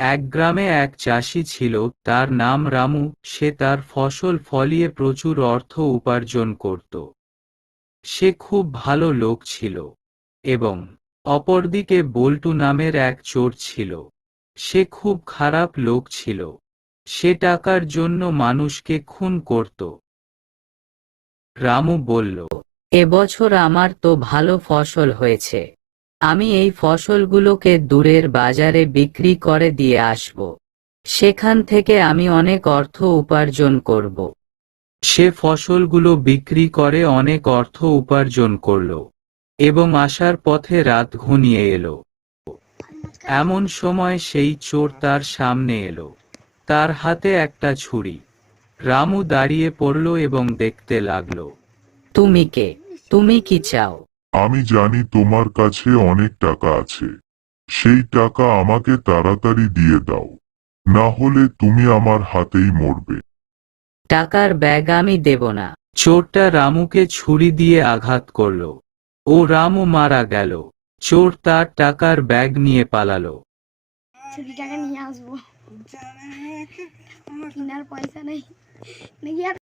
এক গ্রামে এক চাষি ছিল, তার নাম রামু। সে তার ফসল ফলিয়ে প্রচুর অর্থ উপার্জন করত। সে খুব ভালো লোক ছিল। এবং অপরদিকে বল্টু নামের এক চোর ছিল। সে খুব খারাপ লোক ছিল। সে টাকার জন্য মানুষকে খুন করত। রামু বলল, এবছর আমার তো ভালো ফসল হয়েছে। আমি এই ফসলগুলোকে দূরের বাজারে বিক্রি করে দিয়ে আসব। সেখান থেকে আমি অনেক অর্থ উপার্জন করব। সে ফসলগুলো বিক্রি করে অনেক অর্থ উপার্জন করল এবং আসার পথে রাত ঘনিয়ে এলো। এমন সময় সেই চোর তার সামনে এলো। তার হাতে একটা ছুরি। রামু দাঁড়িয়ে পড়ল এবং দেখতে লাগলো। তুমি কে? তুমি কি চাও? আমি জানি তোমার কাছে অনেক টাকা আছে। সেই টাকা আমাকে তাড়াতাড়ি দিয়ে দাও, না হলে তুমি আমার হাতেই মরবে। টাকার ব্যাগ আমি দেব না। চোরটা রামুকে ছুরি দিয়ে আঘাত করল ও রামু মারা গেল। চোর তার টাকার ব্যাগ নিয়ে পালালো। ছুটি টাকা নিয়ে আসবো, কিনার পয়সা নেই নাকি আর